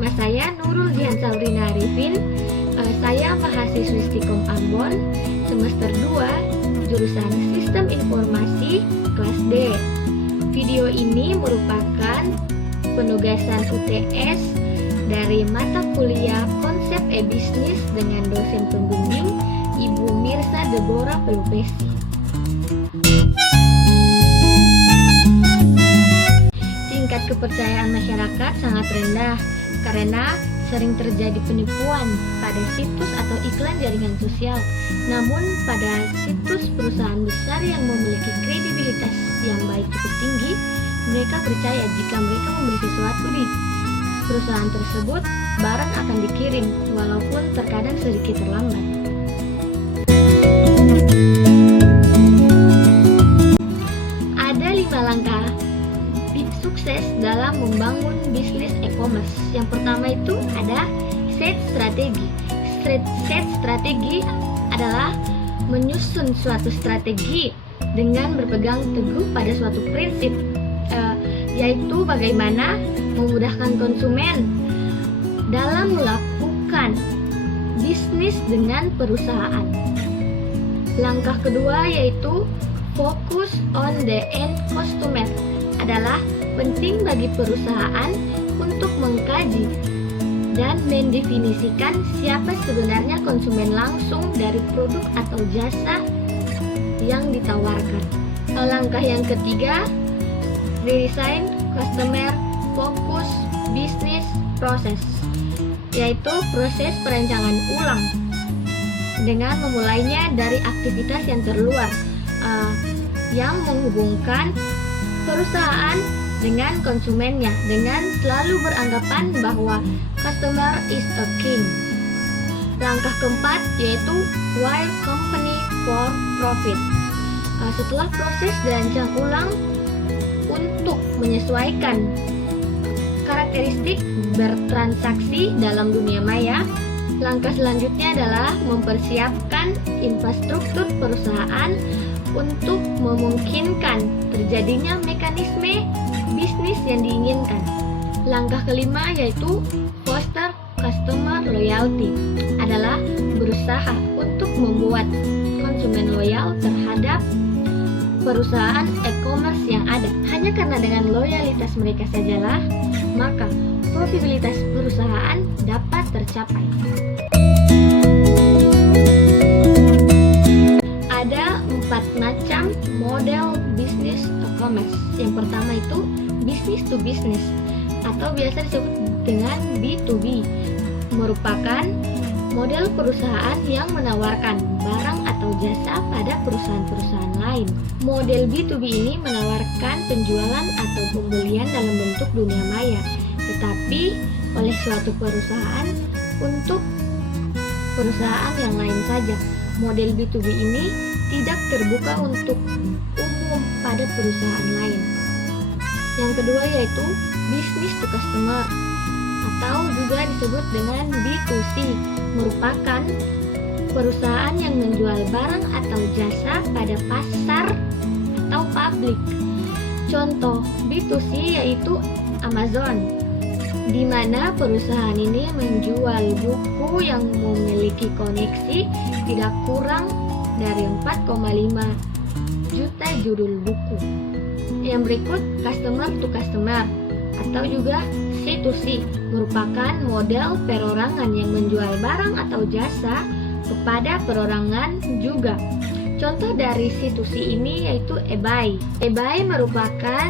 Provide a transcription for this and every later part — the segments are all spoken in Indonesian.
nama saya Nurul Jihan Sabrina Arifin. Saya mahasiswi Stikom Ambon, semester 2, jurusan Sistem Informasi, kelas D. Video ini merupakan penugasan UTS dari mata kuliah Konsep E-Bisnis dengan dosen pembimbing Ibu Mirsa Deborah Pelupesi. Tingkat kepercayaan masyarakat sangat rendah karena sering terjadi penipuan pada situs atau iklan jaringan sosial. Namun pada situs perusahaan besar yang memiliki kredibilitas yang baik cukup tinggi, mereka percaya jika mereka membeli sesuatu di perusahaan tersebut, barang akan dikirim walaupun terkadang sedikit terlambat. Ada 5 langkah sukses dalam membangun bisnis e-commerce. Yang pertama itu ada set strategi. Set strategi adalah menyusun suatu strategi dengan berpegang teguh pada suatu prinsip, yaitu bagaimana memudahkan konsumen dalam melakukan bisnis dengan perusahaan. Langkah kedua yaitu fokus on the end customer. Adalah penting bagi perusahaan untuk mengkaji dan mendefinisikan siapa sebenarnya konsumen langsung dari produk atau jasa yang ditawarkan. Langkah yang ketiga, redesign customer focus business process, yaitu proses perancangan ulang dengan memulainya dari aktivitas yang terluar yang menghubungkan perusahaan dengan konsumennya dengan selalu beranggapan bahwa customer is a king. Langkah keempat yaitu wire company for profit. Setelah proses dirancang ulang untuk menyesuaikan karakteristik bertransaksi dalam dunia maya, langkah selanjutnya adalah mempersiapkan infrastruktur perusahaan untuk memungkinkan terjadinya mekanisme bisnis yang diinginkan. Langkah kelima yaitu foster customer loyalty, adalah berusaha untuk membuat konsumen loyal terhadap perusahaan e-commerce yang ada. Hanya karena dengan loyalitas mereka sajalah maka profitabilitas perusahaan dapat tercapai. Ada 4 macam model bisnis e-commerce. Yang pertama itu business to business atau biasa disebut dengan B2B, merupakan model perusahaan yang menawarkan barang atau jasa pada perusahaan-perusahaan lain. Model B2B ini menawarkan penjualan atau pembelian dalam bentuk dunia maya, tetapi oleh suatu perusahaan untuk perusahaan yang lain saja. Model B2B ini tidak terbuka untuk umum pada perusahaan lain. Yang kedua yaitu business to customer atau juga disebut dengan B2C, merupakan perusahaan yang menjual barang atau jasa pada pasar atau publik. Contoh B2C yaitu Amazon, di mana perusahaan ini menjual buku yang memiliki koneksi tidak kurang dari 4,5 juta judul buku. Yang berikut customer to customer atau juga C2C, merupakan model perorangan yang menjual barang atau jasa kepada perorangan juga. Contoh dari C2C ini yaitu eBay. eBay merupakan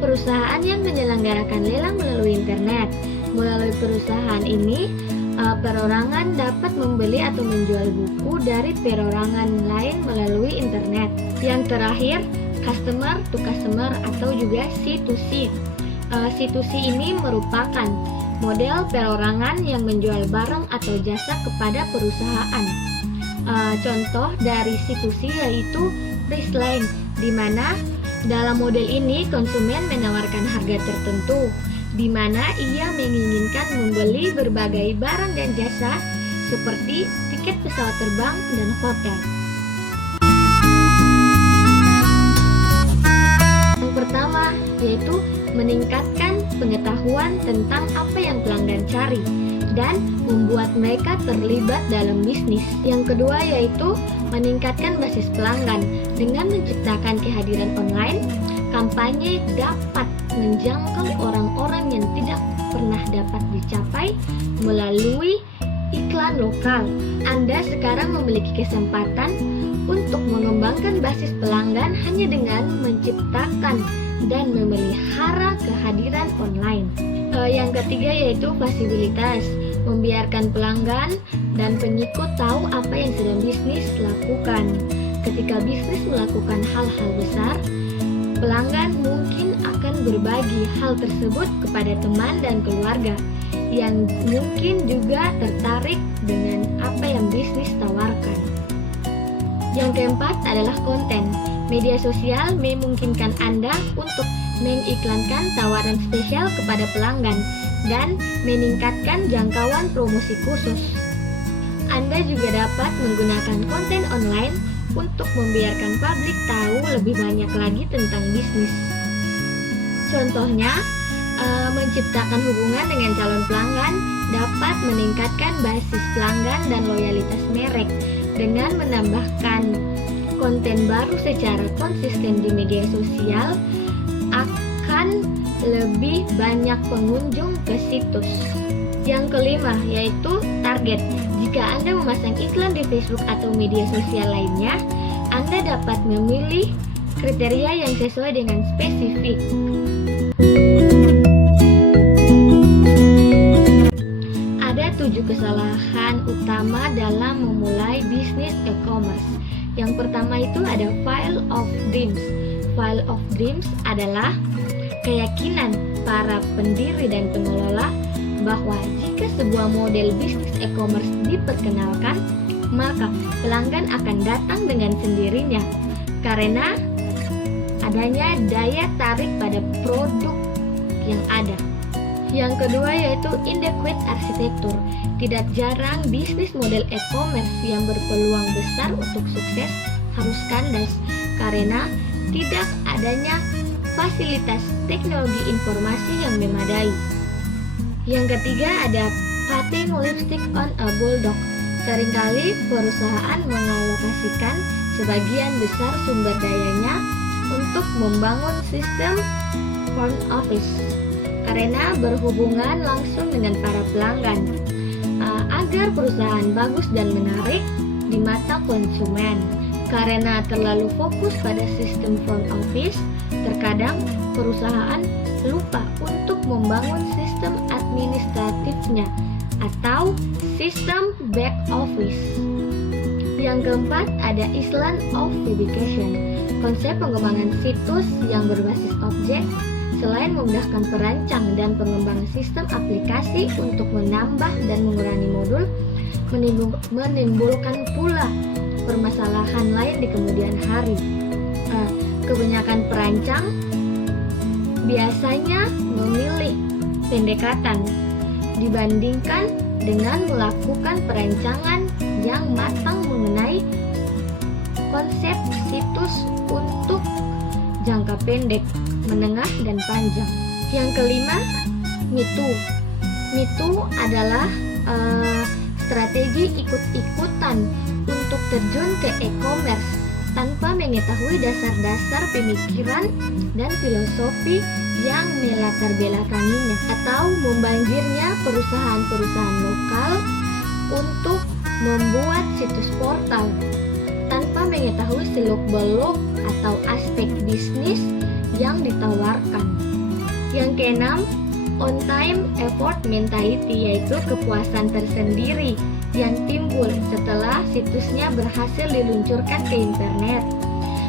perusahaan yang menyelenggarakan lelang melalui internet. Melalui perusahaan ini, perorangan dapat membeli atau menjual buku dari perorangan lain melalui internet. Yang terakhir, customer to customer atau juga C2C. C2C ini merupakan model perorangan yang menjual barang atau jasa kepada perusahaan. Contoh dari C2C yaitu Priceline, di mana dalam model ini konsumen menawarkan harga tertentu, di mana ia menginginkan membeli berbagai barang dan jasa seperti tiket pesawat terbang dan hotel. Yang pertama yaitu meningkatkan pengetahuan tentang apa yang pelanggan cari dan membuat mereka terlibat dalam bisnis. Yang kedua yaitu meningkatkan basis pelanggan. Dengan menciptakan kehadiran online, kampanye dapat menjangkau orang-orang yang tidak pernah dapat dicapai melalui iklan lokal. Anda sekarang memiliki kesempatan untuk mengembangkan basis pelanggan hanya dengan menciptakan dan memelihara kehadiran online. Yang ketiga yaitu fleksibilitas, membiarkan pelanggan dan pengikut tahu apa yang sedang bisnis lakukan. Ketika bisnis melakukan hal-hal besar, pelanggan mungkin akan berbagi hal tersebut kepada teman dan keluarga yang mungkin juga tertarik dengan apa yang bisnis tawarkan. Yang keempat adalah konten. Media sosial memungkinkan Anda untuk mengiklankan tawaran spesial kepada pelanggan dan meningkatkan jangkauan promosi khusus. Anda juga dapat menggunakan konten online untuk membiarkan publik tahu lebih banyak lagi tentang bisnis. Contohnya, menciptakan hubungan dengan calon pelanggan dapat meningkatkan basis pelanggan dan loyalitas merek dengan menambahkan konten baru secara konsisten di media sosial akan lebih banyak pengunjung ke situs. Yang kelima yaitu target. Jika Anda memasang iklan di Facebook atau media sosial lainnya, Anda dapat memilih kriteria yang sesuai dengan spesifik. Ada 7 kesalahan utama dalam memulai bisnis e-commerce. Yang pertama itu ada Field of Dreams. Field of Dreams adalah keyakinan para pendiri dan pengelola bahwa jika sebuah model bisnis e-commerce diperkenalkan, maka pelanggan akan datang dengan sendirinya karena adanya daya tarik pada produk yang ada. Yang kedua yaitu inadequate arsitektur. Tidak jarang bisnis model e-commerce yang berpeluang besar untuk sukses harus kandas karena tidak adanya fasilitas teknologi informasi yang memadai. Yang ketiga ada putting lipstick on a bulldog. Seringkali perusahaan mengalokasikan sebagian besar sumber dayanya untuk membangun sistem front office karena berhubungan langsung dengan para pelanggan agar perusahaan bagus dan menarik di mata konsumen. Karena terlalu fokus pada sistem front office, terkadang perusahaan lupa untuk membangun sistem administratifnya atau sistem back office. Yang keempat ada island of publication. Konsep pengembangan situs yang berbasis objek selain memudahkan perancang dan pengembang sistem aplikasi untuk menambah dan mengurangi modul, menimbulkan pula permasalahan lain di kemudian hari. Kebanyakan perancang biasanya memilih pendekatan dibandingkan dengan melakukan perancangan yang matang mengenai konsep situs untuk jangka pendek, menengah, dan panjang. Yang kelima, mitu. Mitu adalah strategi ikut-ikutan untuk terjun ke e-commerce tanpa mengetahui dasar-dasar pemikiran dan filosofi yang melatar belakanginya, atau membanjirnya perusahaan-perusahaan lokal untuk membuat situs portal tanpa mengetahui seluk-beluk atau aspek bisnis yang ditawarkan. Yang keenam, on time effort mentality, yaitu kepuasan tersendiri yang timbul setelah situsnya berhasil diluncurkan ke internet.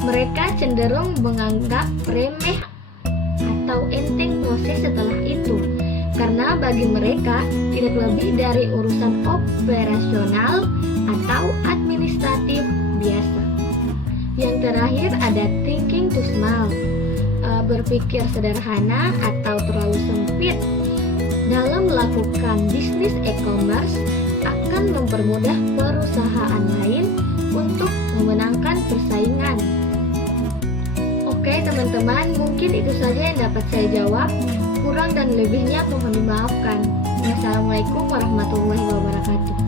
Mereka cenderung menganggap remeh atau enteng proses setelah itu, karena bagi mereka tidak lebih dari urusan operasional atau administratif biasa. Yang terakhir ada thinking too small, berpikir sederhana atau terlalu sempit dalam melakukan bisnis e-commerce akan mempermudah perusahaan lain untuk memenangkan persaingan. Oke teman-teman, mungkin itu saja yang dapat saya jawab. Kurang dan lebihnya mohon dimaafkan. Wassalamualaikum warahmatullahi wabarakatuh.